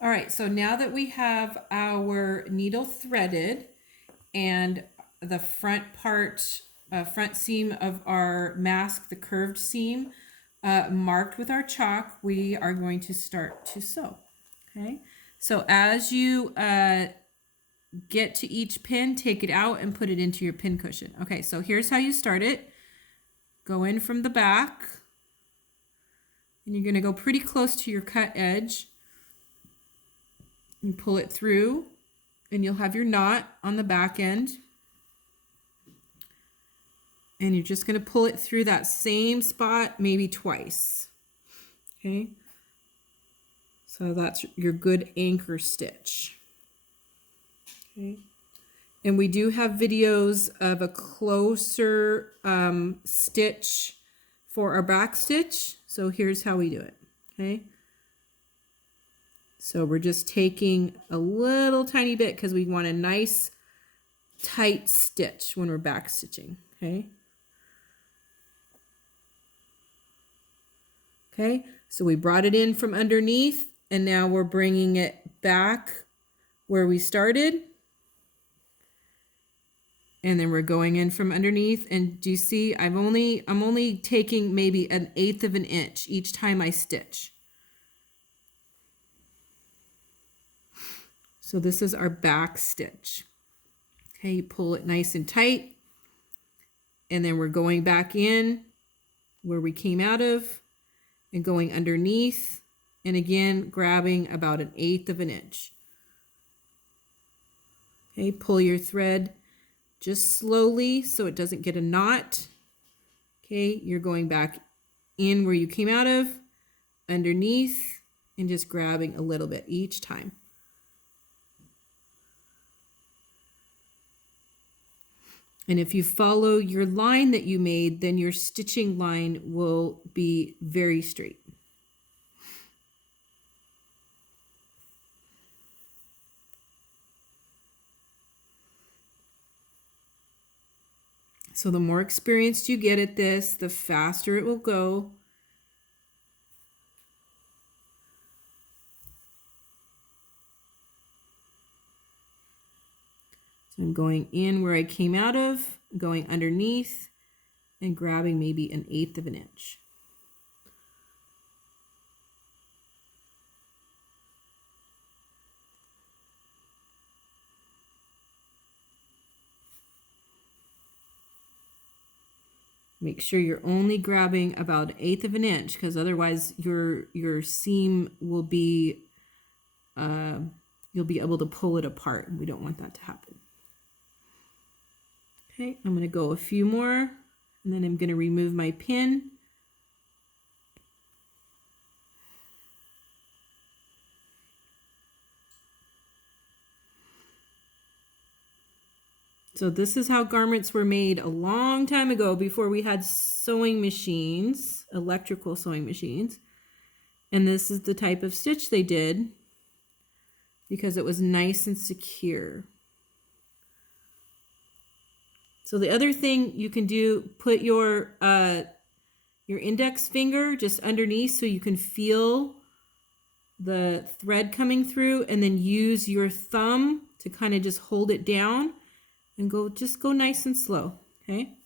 All right, so now that we have our needle threaded and the front part, front seam of our mask, the curved seam, marked with our chalk, we are going to start to sew. Okay, so as you get to each pin, take it out and put it into your pin cushion. Okay, so here's how you start it. Go in from the back, and you're going to go pretty close to your cut edge and pull it through, and you'll have your knot on the back end. And you're just going to pull it through that same spot maybe twice. Okay, so that's your good anchor stitch. Okay, and we do have videos of a closer stitch for our back stitch. So here's how we do it. Okay, so we're just taking a little tiny bit because we want a nice tight stitch when we're back stitching. Okay. Okay, so we brought it in from underneath, and now we're bringing it back where we started. And then we're going in from underneath. And do you see, I'm only taking maybe 1/8 of an inch each time I stitch. So this is our back stitch. Okay, you pull it nice and tight. And then we're going back in where we came out of and going underneath. And again, grabbing about 1/8 of an inch. Okay, pull your thread just slowly so it doesn't get a knot. Okay, you're going back in where you came out of, underneath, and just grabbing a little bit each time. And if you follow your line that you made, then your stitching line will be very straight. So the more experienced you get at this, the faster it will go. So I'm going in where I came out of, going underneath, and grabbing maybe 1/8 of an inch. Make sure you're only grabbing about 1/8 of an inch, because otherwise your seam will be, you'll be able to pull it apart. We don't want that to happen. Okay, I'm going to go a few more, and then I'm going to remove my pin. So this is how garments were made a long time ago, before we had sewing machines, electrical sewing machines. And this is the type of stitch they did because it was nice and secure. So the other thing you can do, put your index finger just underneath so you can feel the thread coming through, and then use your thumb to kind of just hold it down and go nice and slow. Okay,